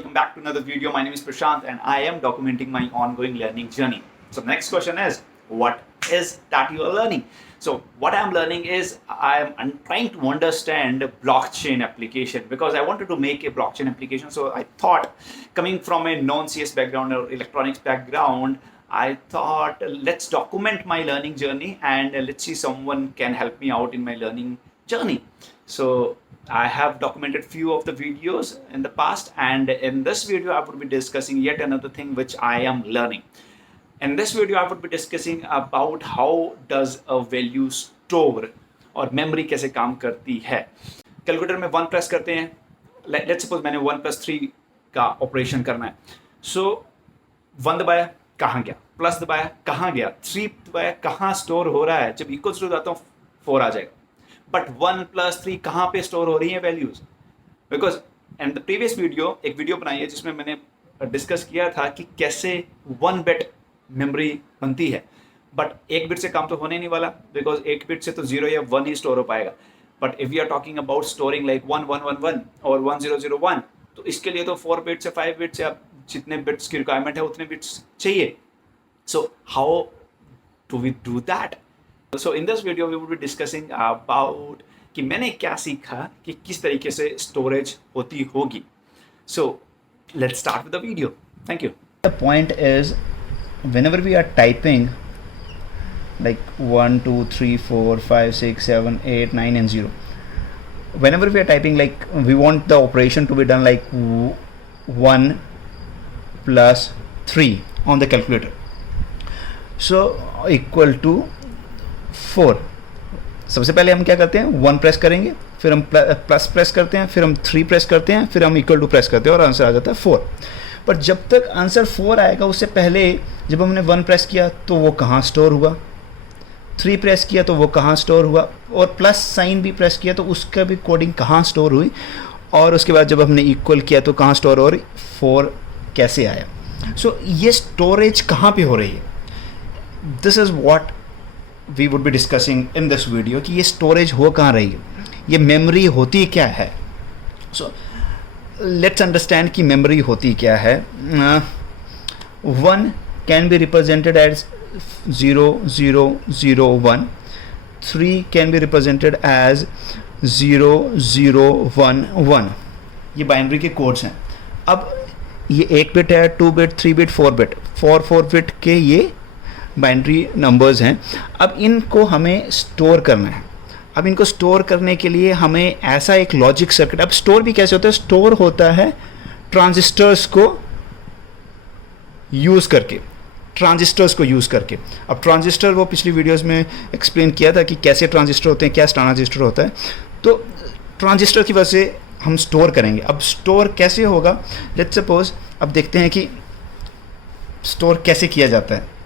welcome back to another video. My name is Prashant and I am documenting my ongoing learning journey. So the next question is, what is that you are learning? So what I'm learning is I'm trying to understand blockchain application because I wanted to make a blockchain application. So I thought, coming from a non-CS background or electronics background, I thought let's document my learning journey and let's see someone can help me out in my learning journey. So I have documented few of the videos in the past, and in this video I would be discussing yet another thing which I am learning. In this video I would be discussing about how does a value store और memory कैसे काम करती है. Calculator में 1 press करते हैं, let's suppose मैंने 1 + 3 का ऑपरेशन करना है. सो 1 दबाया, कहाँ गया, प्लस दबाया, कहाँ गया, 3 दबाया, कहाँ स्टोर हो रहा है. जब इक्वल्स टू जाता हूँ 4 आ जाएगा. बट 1 + 3 कहाँ पे स्टोर हो रही है values? Because and the previous video, एक वीडियो बनाई है जिसमें मैंने डिस्कस किया था कि कैसे 1 बिट मेमोरी बनती है. बट 1 बिट से काम तो होने नहीं वाला, बिकॉज 1 बिट से तो 0 या 1 ही स्टोर हो पाएगा. But if we are talking about storing like 1111 और 1001, तो इसके लिए तो 4 बिट्स या 5 बिट्स या जितने बिट्स की रिक्वायरमेंट है उतने बिट्स चाहिए. So how do we do that? So in this video we will be discussing about कि मैंने क्या सीखा कि किस तरीके से स्टोरेज होती होगी. So let's start with the video. Thank you. The point is, whenever we are typing like 1 2 3 4 5 6 7 8 9 and 0, whenever we are typing, like we want the operation to be done like 1 + 3 on the calculator, so equal to 4. सबसे पहले हम क्या करते हैं, 1 press करेंगे, फिर हम plus press करते हैं, फिर हम 3 प्रेस करते हैं, फिर हम इक्वल टू प्रेस करते हैं और आंसर आ जाता है 4. पर जब तक आंसर 4 आएगा उससे पहले जब हमने 1 प्रेस किया तो वो कहाँ स्टोर हुआ, 3 प्रेस किया तो वो कहाँ स्टोर हुआ, और प्लस साइन भी प्रेस किया तो उसका भी कोडिंग कहाँ स्टोर हुई, और उसके बाद जब हमने इक्वल किया तो कहाँ स्टोर हो रही, 4 कैसे आया. सो ये स्टोरेज कहाँ पे हो रही है, this is what we would be discussing in this video कि ये स्टोरेज हो कहाँ रही है, ये मेमोरी होती क्या है. सो लेट्स अंडरस्टैंड कि मेमोरी होती क्या है. 1 can be represented as 0 0 0 1. 3 can be represented as 0 0 1 1. ये बाइनरी के कोड्स हैं. अब ये 1 बिट है, 2 बिट, 3 बिट, 4 बिट, 4 बिट के ये बाइनरी नंबर्स हैं. अब इनको हमें स्टोर करना है. अब इनको स्टोर करने के लिए हमें ऐसा एक लॉजिक सर्किट, अब स्टोर भी कैसे होता है, स्टोर होता है ट्रांजिस्टर्स को यूज़ करके, अब ट्रांजिस्टर वो पिछली वीडियोस में एक्सप्लेन किया था कि कैसे ट्रांजिस्टर होते हैं, क्या ट्रांजिस्टर होता है. तो ट्रांजिस्टर की वजह से हम स्टोर करेंगे. अब स्टोर कैसे होगा, लेट्स सपोज अब देखते हैं कि स्टोर कैसे किया जाता है.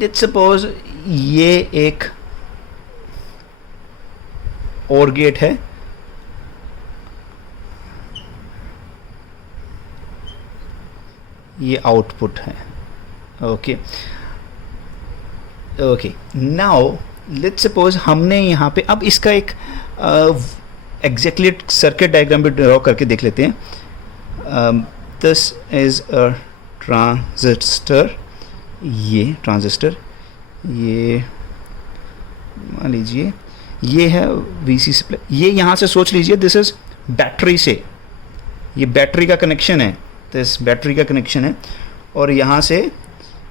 लेट्स सपोज ये एक और गेट है, ये आउटपुट है. ओके, नाउ लेट्स सपोज हमने यहाँ पे अब इसका एक एग्जैक्टली सर्किट डायग्राम भी ड्रॉ करके देख लेते हैं. दिस इज अ ट्रांजिस्टर, ये ट्रांजिस्टर, ये मान लीजिए ये है VCC सप्लाई. ये यहाँ से सोच लीजिए दिस इज़ बैटरी से, ये बैटरी का कनेक्शन है, दिस बैटरी का कनेक्शन है, और यहाँ से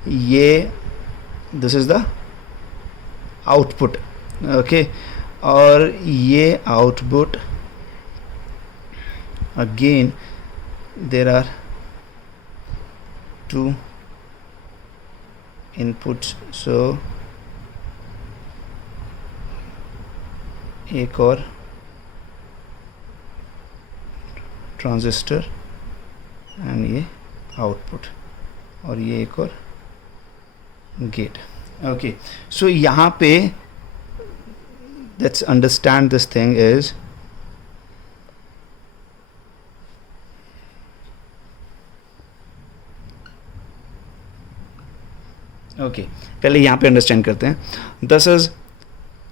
ये this is the output. Okay, और ये output again there are 2 inputs. So एक और ट्रांजिस्टर एंड ये आउटपुट, और ये एक और गेट. ओके, सो यहाँ पे let's understand this thing is, okay, पहले यहाँ पे अंडरस्टैंड करते हैं. दिस इज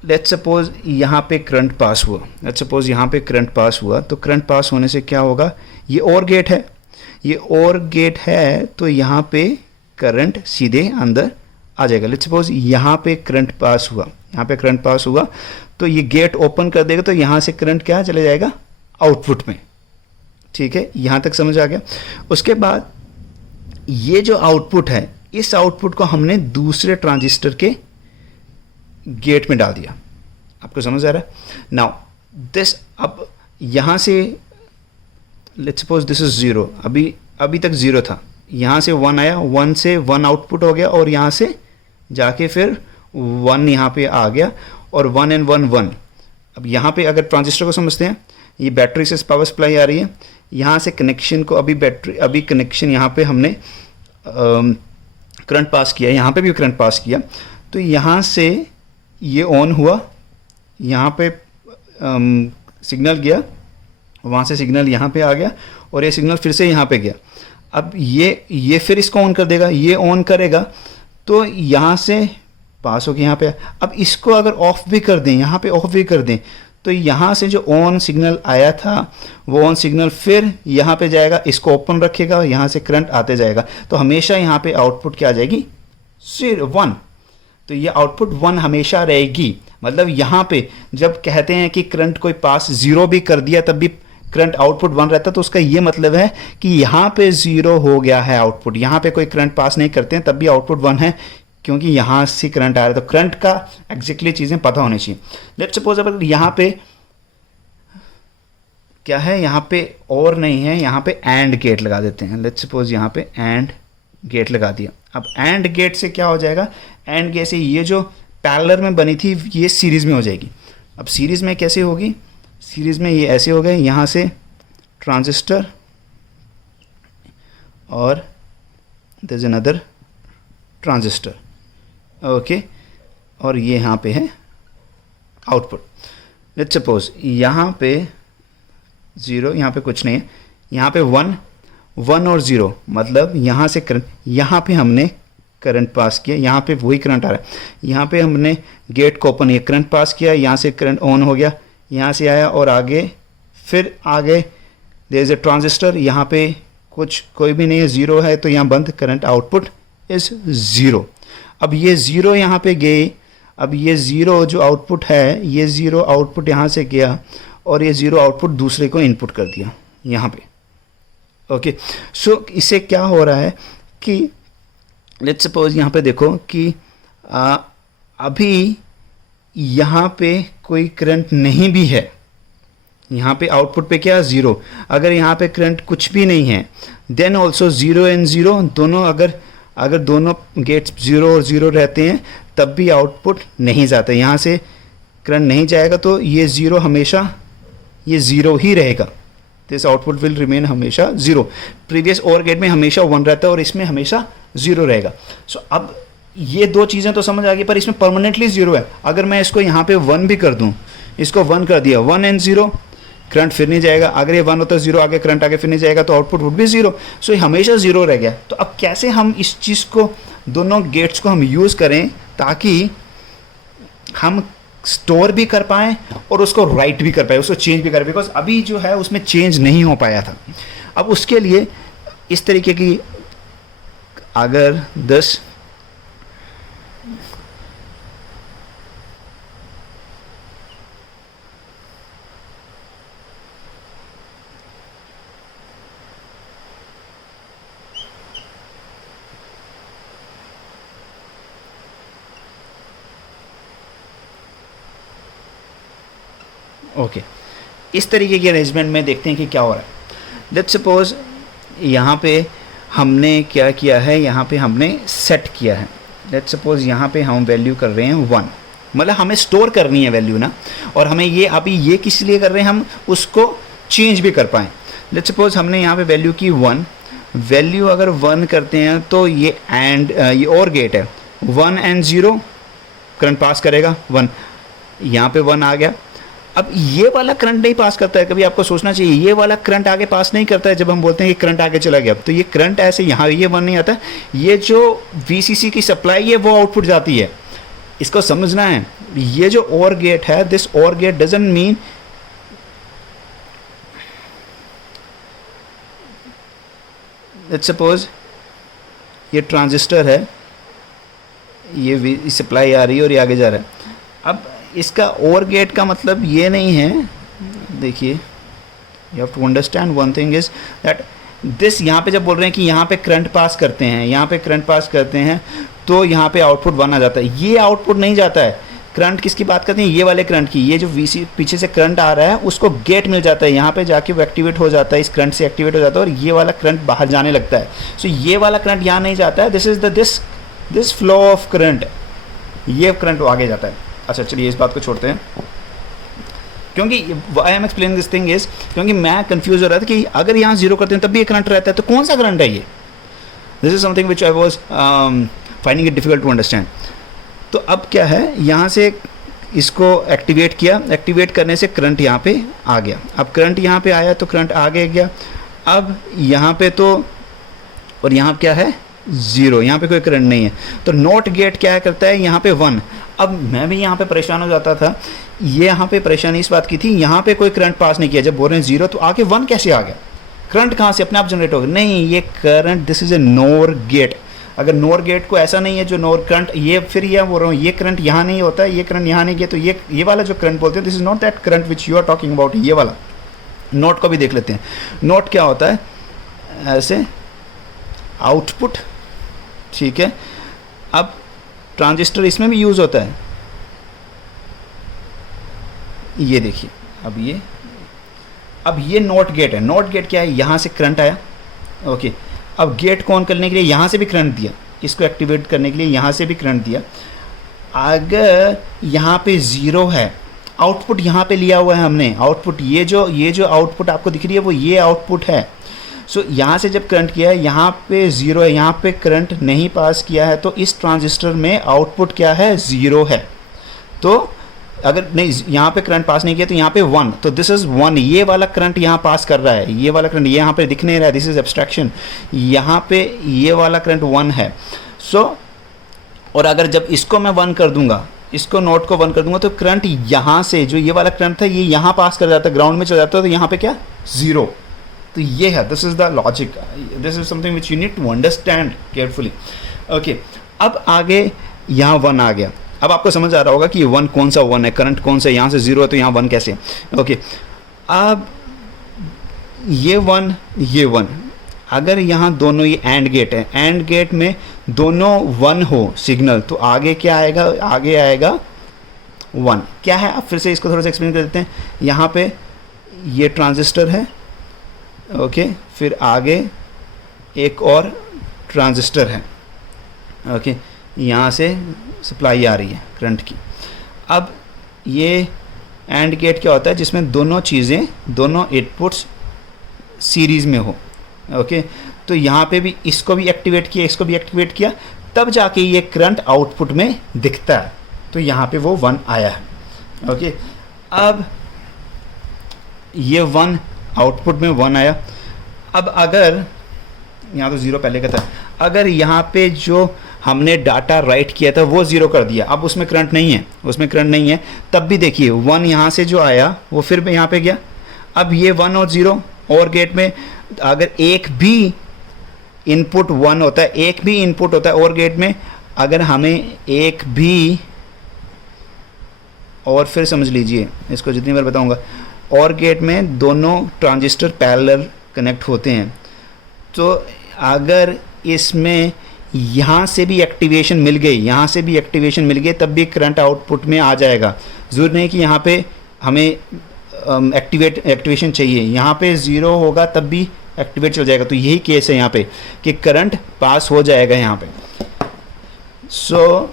लेट्स सपोज यहाँ पे करंट पास हुआ, लेट्स सपोज यहाँ पे करंट पास हुआ, तो करंट पास होने से क्या होगा, ये और गेट है, ये और गेट है, तो यहाँ पे करंट सीधे अंदर आ जाएगा। लेट्स सपोज यहाँ पे करंट पास हुआ, यहाँ पे करंट पास हुआ, तो ये गेट ओपन कर देगा, तो यहाँ से करंट क्या चले जाएगा, आउटपुट में। ठीक है, यहाँ तक समझ आ गया। उसके बाद ये जो आउटपुट है, इस आउटपुट को हमने दूसरे ट्रांजिस्टर के गेट में डाल दिया। आपको समझ आ रहा है? नाउ दिस, अब यहाँ से लेट्स सपोज दिस इज 0, अभी तक 0 था, यहाँ से 1 आया, 1 से 1 आउटपुट हो गया, और यहाँ से जाके फिर 1 यहाँ पे आ गया, और 1 and 1 1। अब यहाँ पे अगर ट्रांजिस्टर को समझते हैं, ये बैटरी से पावर सप्लाई आ रही है, यहाँ से कनेक्शन को अभी कनेक्शन यहाँ पे हमने करंट पास किया, यहाँ पे भी करंट पास किया, तो यहाँ से ये ऑन हुआ, यहाँ पे सिग्नल गया, वहाँ से सिग्नल यहाँ पे आ गया, और ये सिग्नल फिर से यहाँ पे गया। अब ये फिर इसको ऑन कर देगा, ये ऑन करेगा, तो यहाँ से पास होकर यहाँ पे। अब इसको अगर ऑफ भी कर दें, यहाँ पे ऑफ भी कर दें, तो यहाँ से जो ऑन सिग्नल आया था, वो ऑन सिग्नल फिर यहाँ पे जाएगा, इसको ओपन रखेगा, यहाँ से करंट आते जाएगा, तो हमेशा यहाँ पे आउटपुट क्या आ जाएगी, 1। तो ये आउटपुट 1 हमेशा रहेगी। मतलब यहाँ पे जब कहते हैं कि करंट कोई पास 0 भी कर दिया तब भी करंट आउटपुट 1 रहता है, तो उसका ये मतलब है कि यहाँ पे 0 हो गया है आउटपुट, यहाँ पे कोई करंट पास नहीं करते हैं तब भी आउटपुट 1 है, क्योंकि यहाँ से करंट आ रहा है। तो करंट का एग्जैक्टली चीज़ें पता होनी चाहिए। लेट्स सपोज अगर यहाँ पे क्या है, यहाँ पे और नहीं है, यहाँ पे एंड गेट लगा देते हैं। लेट्स सपोज यहाँ पे एंड गेट लगा दिया। अब एंड गेट से क्या हो जाएगा, एंड गेट से ये जो पैरेलल में बनी थी ये सीरीज़ में हो जाएगी। अब सीरीज़ में कैसे होगी, सीरीज़ में ये ऐसे हो गए, यहाँ से ट्रांजिस्टर और there is another transistor, okay, और ये यहाँ पे है आउटपुट। लेट्स सपोज यहाँ पे 0, यहाँ पे कुछ नहीं है, यहाँ पे 1 और 0, मतलब यहाँ से करंट, यहाँ पे हमने करंट पास किया, यहाँ पे वही करंट आ रहा है, यहाँ पे हमने गेट को ओपन, ये करंट पास किया, यहाँ से करंट ऑन हो गया, यहाँ से आया और आगे, फिर आगे देयर इज ए ट्रांजिस्टर, यहाँ पे कोई भी नहीं है, 0 है, तो यहाँ बंद, करंट आउटपुट इज 0। अब ये 0 यहाँ पे गए, अब ये 0 जो आउटपुट है, ये 0 आउटपुट यहाँ से गया और ये 0 आउटपुट दूसरे को इनपुट कर दिया यहाँ पे, ओके। सो इससे क्या हो रहा है कि लेट्स सपोज यहाँ पे देखो कि अभी यहाँ पे कोई करंट नहीं भी है, यहाँ पे आउटपुट पे क्या 0, अगर यहाँ पे करंट कुछ भी नहीं है, देन ऑल्सो 0 and 0 दोनों, अगर दोनों गेट्स 0 और 0 रहते हैं तब भी आउटपुट नहीं जाता, यहाँ से करंट नहीं जाएगा, तो ये 0 हमेशा ये 0 ही रहेगा, दिस आउटपुट विल रिमेन हमेशा 0। प्रीवियस और गेट में हमेशा 1 रहता है और इसमें हमेशा 0 रहेगा। सो अब ये दो चीज़ें तो समझ आ गई, पर इसमें परमानेंटली 0 है। अगर मैं इसको यहाँ पे 1 भी कर दूँ, इसको 1 कर दिया, 1 and 0, करंट फिर नहीं जाएगा, अगर ये 1 होता है 0 आगे करंट आगे फिर नहीं जाएगा, तो आउटपुट वुड भी 0। सो ये हमेशा 0 रह गया। तो अब कैसे हम इस चीज़ को, दोनों गेट्स को हम यूज़ करें ताकि हम स्टोर भी कर पाएँ और उसको राइट भी कर पाए, उसको चेंज भी कर पाए, बिकॉज अभी जो है उसमें चेंज नहीं हो पाया था। अब उसके लिए इस तरीके की अगर 10 ओके इस तरीके के अरेंजमेंट में देखते हैं कि क्या हो रहा है। लेट्स सपोज यहाँ पे हमने क्या किया है, यहाँ पे हमने सेट किया है। लेट्स सपोज यहाँ पे हम वैल्यू कर रहे हैं 1, मतलब हमें स्टोर करनी है वैल्यू ना, और हमें ये अभी ये किस लिए कर रहे हैं, हम उसको चेंज भी कर पाएँ। लेट्स सपोज हमने यहाँ पे वैल्यू की 1, वैल्यू अगर 1 करते हैं तो ये एंड ये और गेट है, 1 and 0 करंट पास करेगा 1, यहाँ पे 1 आ गया। अब ये वाला करंट नहीं पास करता है, कभी आपको सोचना चाहिए, ये वाला करंट आगे पास नहीं करता है। जब हम बोलते हैं कि करंट आगे चला गया, तो ये करंट ऐसे यहाँ ये 1 नहीं आता, ये जो VCC की सप्लाई है वो आउटपुट जाती है, इसको समझना है। ये जो और गेट है, दिस और gate doesn't mean let's suppose ये ट्रांजिस्टर है, ये सप्लाई आ रही है और ये आगे जा रहा है। अब इसका और गेट का मतलब ये नहीं है, देखिए you have to understand one thing is that this, यहाँ पे जब बोल रहे हैं कि यहाँ पे करंट पास करते हैं, यहाँ पे करंट पास करते हैं तो यहाँ पे आउटपुट 1 आ जाता है। ये आउटपुट नहीं जाता है। करंट किसकी बात करते हैं? ये वाले करंट की। ये जो वीसी पीछे से करंट आ रहा है उसको गेट मिल जाता है, यहाँ पे जाके वो एक्टिवेट हो जाता है, इस करंट से एक्टिवेट हो जाता है और ये वाला करंट बाहर जाने लगता है। सो ये वाला करंट यहाँ नहीं जाता है, this is the this flow of current, ये करंट आगे जाता है। अच्छा चलिए इस बात को छोड़ते हैं, क्योंकि I am explain this thing is, क्योंकि मैं कंफ्यूज हो रहा था कि अगर यहाँ जीरो करते हैं तब भी ये करंट रहता है, तो कौन सा करंट है ये? This is something which I was finding it difficult to understand. तो अब क्या है, यहाँ से इसको एक्टिवेट किया, एक्टिवेट करने से करंट यहाँ पे आ गया। अब करंट यहाँ पे आया तो करंट आगे गया। अब यहाँ पे तो, और यहाँ क्या है? ज़ीरो, यहाँ पे कोई करंट नहीं है। तो नॉट गेट क्या करता है? यहाँ पे 1। अब मैं भी यहाँ पे परेशान हो जाता था, ये यहाँ पे परेशानी इस बात की थी, यहाँ पे कोई करंट पास नहीं किया। जब बोल रहे हैं 0 तो आगे 1 कैसे आ गया? करंट कहाँ से? अपने आप जनरेट हो गया? नहीं, ये current, this is a NOR gate. अगर नोर गेट को ऐसा नहीं है जो नोर करंट, ये फिर ये बोल रहा हूँ, ये करंट यहाँ नहीं होता है, ये करंट यहाँ नहीं गया, तो ये वाला जो करंट बोलते हैं, this is not that current which you are talking about. ये वाला नोट को भी देख लेते हैं। नोट क्या होता है? ऐसे आउटपुट, ठीक है। अब ट्रांजिस्टर इसमें भी यूज़ होता है, ये देखिए। अब ये नॉट गेट है। नॉट गेट क्या है? यहाँ से करंट आया, ओके। अब गेट को ऑन करने के लिए यहाँ से भी करंट दिया, इसको एक्टिवेट करने के लिए यहाँ से भी करंट दिया। अगर यहाँ पे 0 है, आउटपुट यहाँ पे लिया हुआ है हमने, आउटपुट ये जो आउटपुट आपको दिख रही है वो ये आउटपुट है। सो यहाँ से जब करंट किया है, यहाँ पे 0 है, यहाँ पे करंट नहीं पास किया है, तो इस ट्रांजिस्टर में आउटपुट क्या है? 0 है। तो अगर नहीं यहाँ पे करंट पास नहीं किया तो यहाँ पे 1, तो दिस इज 1। ये वाला करंट यहाँ पास कर रहा है, ये वाला करंट ये यहाँ पे दिख नहीं रहा है, दिस इज एब्स्ट्रैक्शन। यहाँ पे ये वाला करंट 1 है। सो और अगर जब इसको मैं 1 कर दूंगा, इसको नोट को 1 कर दूंगा, तो करंट यहाँ से जो ये वाला करंट था ये यहाँ पास कर जाता है, ग्राउंड में चला जाता है, तो यहाँ पे क्या? 0। तो ये है, this is the logic, this is something which you need to understand carefully, okay. अब आगे यहाँ 1 आ गया। अब आपको समझ आ रहा होगा कि ये 1 कौन सा 1 है, करंट कौन सा, यहाँ से 0 है तो यहाँ 1 कैसे, ओके। अब ये 1, अगर यहाँ दोनों ये एंड गेट है, एंड गेट में दोनों 1 हो सिग्नल, तो आगे क्या आएगा? आगे आएगा 1। क्या है? अब फिर से इसको थोड़ा सा एक्सप्लेन कर देते हैं। यहाँ पे ये ट्रांजिस्टर है, ओके, फिर आगे एक और ट्रांजिस्टर है, ओके, यहाँ से सप्लाई आ रही है करंट की। अब ये एंड गेट क्या होता है? जिसमें दोनों चीज़ें, दोनों इनपुट्स सीरीज़ में हो, ओके। तो यहाँ पे भी इसको भी एक्टिवेट किया, इसको भी एक्टिवेट किया, तब जाके ये करंट आउटपुट में दिखता है, तो यहाँ पे वो 1 आया है, ओके। अब ये 1 आउटपुट में 1 आया। अब अगर यहाँ तो 0 पहले का था, अगर यहाँ पे जो हमने डाटा राइट किया था वो 0 कर दिया, अब उसमें करंट नहीं है, तब भी देखिए 1 यहाँ से जो आया वो फिर यहाँ पे गया। अब ये 1 और 0 और गेट में अगर एक भी इनपुट 1 होता है, एक भी इनपुट होता है और गेट में, अगर हमें एक भी, और फिर समझ लीजिए इसको जितनी बार बताऊंगा, और गेट में दोनों ट्रांजिस्टर पैरेलल कनेक्ट होते हैं, तो अगर इसमें यहाँ से भी एक्टिवेशन मिल गई, तब भी करंट आउटपुट में आ जाएगा। ज़रूर नहीं कि यहाँ पे हमें एक्टिवेशन चाहिए, यहाँ पे 0 होगा तब भी एक्टिवेट चल जाएगा। तो यही केस है यहाँ पे कि करंट पास हो जाएगा यहाँ पे। सो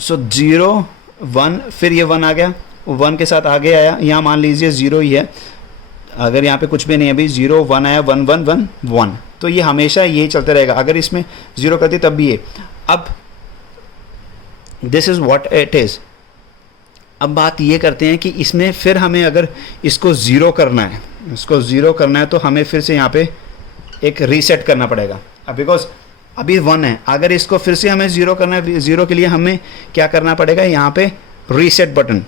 0 1, फिर ये 1 आ गया, 1 के साथ आगे आया, यहाँ मान लीजिए 0 ही है, अगर यहाँ पे कुछ भी नहीं है अभी, 0 1 आया, 1 1 1 1, तो ये हमेशा यही चलते रहेगा। अगर इसमें 0 कर दी तब भी ये। अब this is what it is. अब बात ये करते हैं कि इसमें फिर हमें अगर इसको 0 करना है, तो हमें फिर से यहाँ पे एक रीसेट करना पड़ेगा। अब बिकॉज अभी 1 है, अगर इसको फिर से हमें 0 करना है, 0 के लिए हमें क्या करना पड़ेगा, यहाँ पे रीसेट बटन,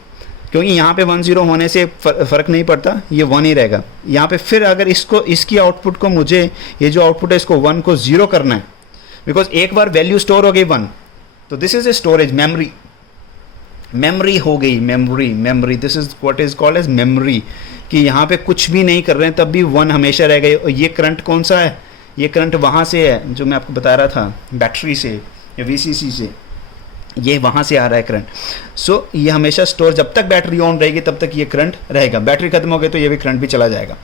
क्योंकि यहाँ पे 1 0 होने से फ़र्क नहीं पड़ता, ये 1 ही रहेगा। यहाँ पे फिर अगर इसको, इसकी आउटपुट को मुझे, ये जो आउटपुट है इसको 1 को 0 करना है, बिकॉज एक बार वैल्यू स्टोर हो गई 1, तो this is a storage, memory हो गई, memory, this is what is called as memory, कि यहाँ पे कुछ भी नहीं कर रहे हैं तब भी 1 हमेशा रह गए। और ये करंट कौन सा है, ये करंट वहाँ से है जो मैं आपको बता रहा था, बैटरी से या VCC से, ये वहाँ से आ रहा है करंट। सो ये हमेशा स्टोर, जब तक बैटरी ऑन रहेगी तब तक ये करंट रहेगा, बैटरी खत्म हो गई तो ये भी करंट भी चला जाएगा।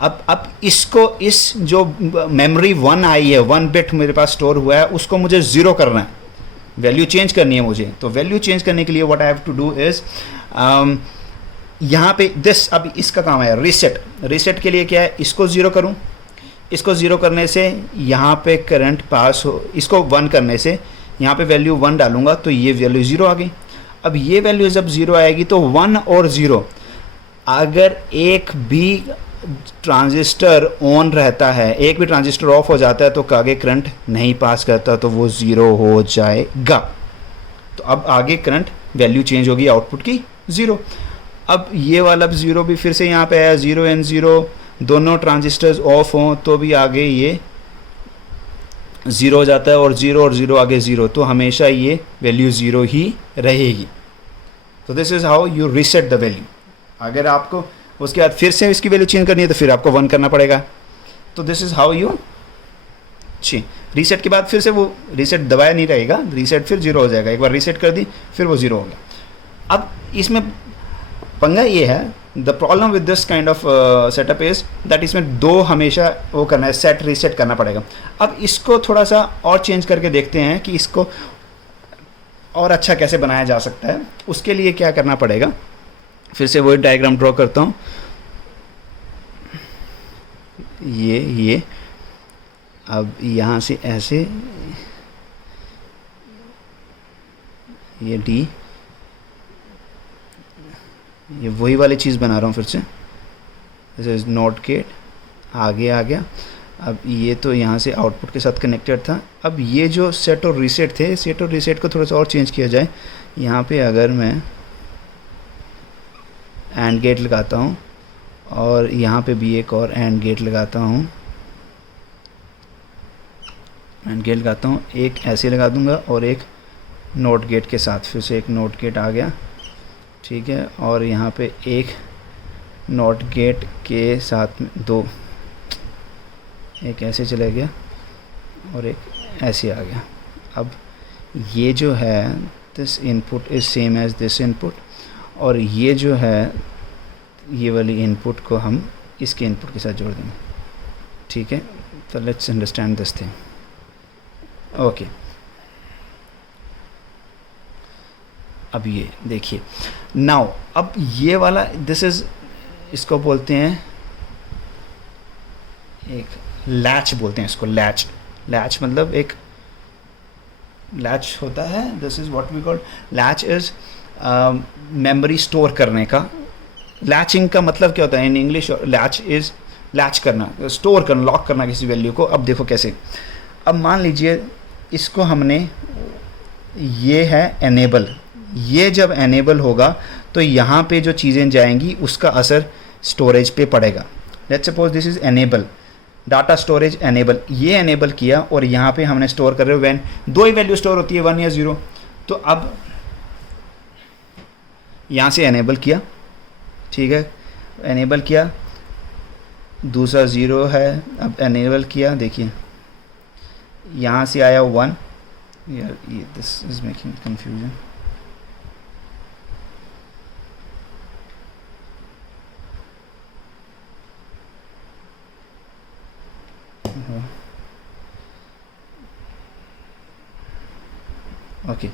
अब इसको, इस जो मेमोरी 1 आई है, 1 बिट मेरे पास स्टोर हुआ है, उसको मुझे 0 करना है, वैल्यू चेंज करनी है मुझे। तो वैल्यू चेंज करने के लिए what I have to do is, यहाँ पे दिस, अब इसका काम है रीसेट। रीसेट के लिए क्या है, इसको 0 करूँ, इसको 0 करने से यहाँ पे करंट पास हो, इसको 1 करने से यहाँ पे वैल्यू 1 डालूंगा तो ये वैल्यू 0 आ गई। अब ये वैल्यू जब 0 आएगी तो 1 और 0, अगर एक भी ट्रांजिस्टर ऑन रहता है, एक भी ट्रांजिस्टर ऑफ हो जाता है तो आगे करंट नहीं पास करता, तो वो 0 हो जाएगा। तो अब आगे करंट वैल्यू चेंज होगी आउटपुट की 0। अब ये वाला 0 भी फिर से यहाँ पे आया, 0 एंड 0 दोनों ट्रांजिस्टर्स ऑफ हों तो भी आगे ये 0 हो जाता है, और 0 आगे 0, तो हमेशा ये वैल्यू 0 ही रहेगी। तो this is how you reset the value. अगर आपको उसके बाद फिर से इसकी वैल्यू चेंज करनी है तो फिर आपको 1 करना पड़ेगा। तो this is how you reset के बाद फिर से वो रीसेट दबाया नहीं रहेगा, रीसेट फिर 0 हो जाएगा, एक बार रीसेट कर दी फिर वो 0 हो गया। अब इसमें पंगा ये है, the problem with this kind of setup is that इसमें 2 हमेशा वो करना है, सेट रीसेट करना पड़ेगा। अब इसको थोड़ा सा और चेंज करके देखते हैं कि इसको और अच्छा कैसे बनाया जा सकता है। उसके लिए क्या करना पड़ेगा, फिर से वही डायग्राम ड्रॉ करता हूँ। ये अब यहाँ से ऐसे, ये D, ये वही वाली चीज़ बना रहा हूँ फिर से। दिस इज़ नॉट गेट, आगे आ गया। अब ये तो यहाँ से आउटपुट के साथ कनेक्टेड था। अब ये जो सेट और रीसेट थे, सेट और रीसेट को थोड़ा सा और चेंज किया जाए। यहाँ पे अगर मैं एंड गेट लगाता हूँ और यहाँ पे भी एक और एंड गेट लगाता हूँ, एंड गेट लगाता हूँ, एक ऐसे लगा दूँगा और एक नोट गेट के साथ, फिर से एक नोट गेट आ गया, ठीक है। और यहाँ पे एक नॉट गेट के साथ में 2, एक ऐसे चला गया और एक ऐसे आ गया। अब ये जो है, this input is same as this input, और ये जो है, ये वाली इनपुट को हम इसके इनपुट के साथ जोड़ देंगे, ठीक है। तो let's understand this thing, okay. अब ये देखिए नाउ, अब ये वाला दिस इज़, इसको बोलते हैं एक लैच बोलते हैं इसको, लैच। लैच मतलब एक लैच होता है, this is what we call latch is memory store करने का। लैचिंग का मतलब क्या होता है in English, latch is latch करना, स्टोर करना, लॉक करना किसी वैल्यू को। अब देखो कैसे, अब मान लीजिए इसको हमने, ये है एनेबल, ये जब एनेबल होगा तो यहाँ पे जो चीज़ें जाएंगी उसका असर स्टोरेज पे पड़ेगा। Let's suppose this is enable, data storage enable, ये एनेबल किया और यहाँ पे हमने स्टोर कर रहे हो वैन, 2 ही वैल्यू स्टोर होती है, 1 या 0। तो अब यहाँ से एनेबल किया, ठीक है, एनेबल किया, दूसरा 0 है, अब एनेबल किया, देखिए यहाँ से आया 1, यार ये this is making confusion. Okay,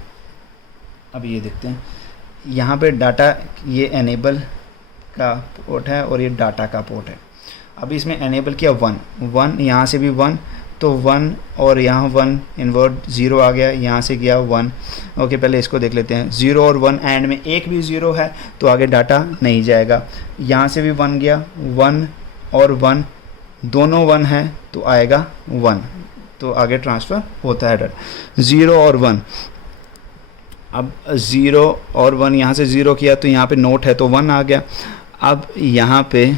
अब ये देखते हैं, यहाँ पे डाटा, ये एनेबल का पोर्ट है और ये डाटा का पोर्ट है। अब इसमें एनेबल किया 1, यहाँ से भी 1, तो 1 और यहाँ 1 इन्वर्ट 0 आ गया, यहाँ से गया 1। ओके, पहले इसको देख लेते हैं, 0 और 1 एंड में एक भी 0 है तो आगे डाटा नहीं जाएगा। यहाँ से भी 1 गया, 1 और 1 दोनों 1 है तो आएगा 1, तो आगे ट्रांसफ़र होता है डाटा। 0 और 1, अब 0 और 1 यहाँ से 0 किया तो यहाँ पे नोट है तो 1 आ गया। अब यहाँ पे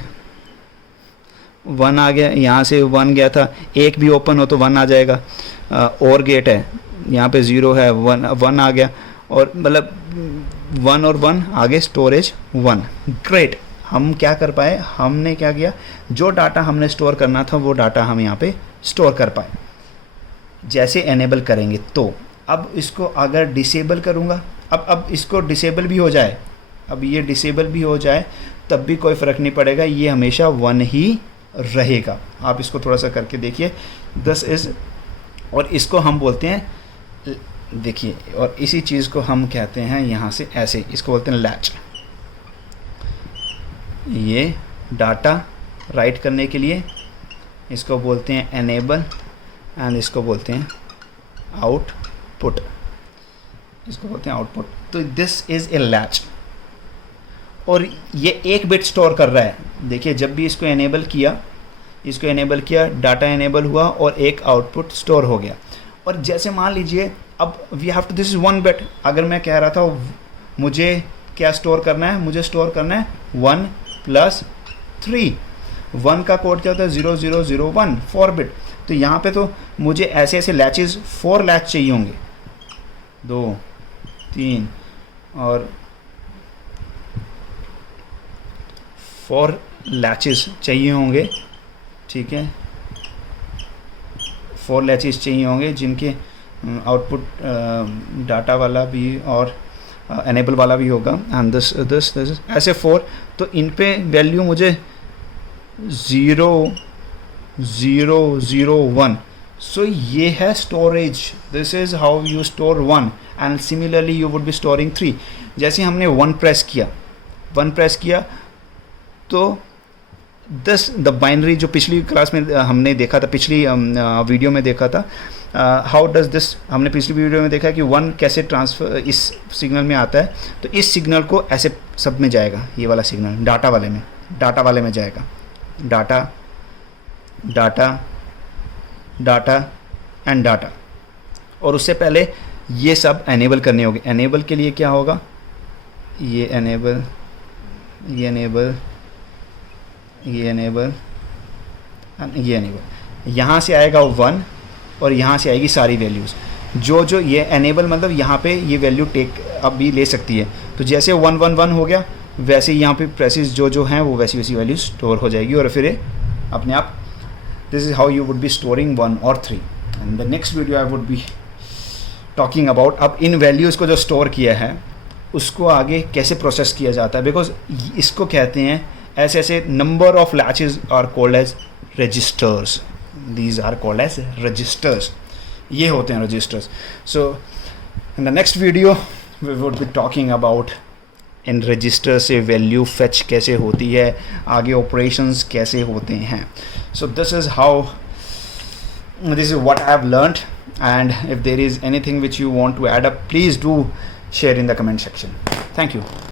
1 आ गया, यहाँ से 1 गया था, एक भी ओपन हो तो 1 आ जाएगा। और गेट है, यहाँ पे 0 है, 1 आ गया, और मतलब 1 और 1 आगे स्टोरेज 1। ग्रेट, हम क्या कर पाए, हमने क्या किया, जो डाटा हमने स्टोर करना था वो डाटा हम यहाँ पे स्टोर कर पाए जैसे एनेबल करेंगे। तो अब इसको अगर डिसेबल करूँगा, अब इसको डिसेबल भी हो जाए, अब ये डिसेबल भी हो जाए तब भी कोई फ़र्क नहीं पड़ेगा, ये हमेशा 1 ही रहेगा। आप इसको थोड़ा सा करके देखिए, दिस इज़, और इसको हम बोलते हैं, देखिए, और इसी चीज़ को हम कहते हैं यहाँ से ऐसे, इसको बोलते हैं लैच। ये डाटा राइट करने के लिए इसको बोलते हैं एनेबल, एंड इसको बोलते हैं आउटपुट, इसको बोलते हैं आउटपुट। तो दिस इज़ ए लैच, और ये 1 बिट स्टोर कर रहा है। देखिए, जब भी इसको एनेबल किया, डाटा एनेबल हुआ और एक आउटपुट स्टोर हो गया। और जैसे मान लीजिए अब we have to, this is 1 bit, अगर मैं कह रहा था मुझे क्या स्टोर करना है, मुझे स्टोर करना है 1 + 3, 1 का कोड क्या होता है 0001, 4 बिट। तो यहाँ पे तो मुझे ऐसे ऐसे लैचेस, 4 लैच चाहिए होंगे, 2, 3 और 4 लैचेस चाहिए होंगे, ठीक है, 4 लैचेस चाहिए होंगे जिनके आउटपुट डाटा वाला भी और एनेबल वाला भी होगा, एंड दिस ऐसे 4। तो इन पे वैल्यू मुझे 0001, सो ये है storage, this is how you store 1, and similarly you would be storing 3। जैसे हमने 1 प्रेस किया तो द बाइनरी, जो पिछली क्लास में हमने देखा था, पिछली वीडियो में देखा था, हाउ डज दिस, हमने पिछली वीडियो में देखा कि 1 कैसे ट्रांसफ़र इस सिग्नल में आता है। तो इस सिग्नल को ऐसे सब में जाएगा, ये वाला सिग्नल डाटा वाले में जाएगा, डाटा एंड डाटा। और उससे पहले ये सब एनेबल करने होंगे। एनेबल के लिए क्या होगा, ये एनेबल, यहाँ से आएगा 1 और यहाँ से आएगी सारी वैल्यूज़, जो ये एनेबल मतलब यहाँ पे ये वैल्यू टेक अब भी ले सकती है। तो जैसे 111 हो गया, वैसे यहाँ पे प्रेसेस जो हैं वो वैसी वैल्यू स्टोर हो जाएगी, और फिर अपने आप, this is how you would be storing 1 और 3। And the next video I would be talking about, अब इन वैल्यूज़ को जो स्टोर किया है उसको आगे कैसे प्रोसेस किया जाता है, बिकॉज इसको कहते हैं ऐसे number of latches are called as registers, these are called as registers, ये होते हैं registers. So in the next video we would be talking about इन रजिस्टर से वैल्यू फेच कैसे होती है, आगे ऑपरेशंस कैसे होते हैं। So this is what I have learned, and if there is anything which you want to add up, please do share in the comment section. Thank you.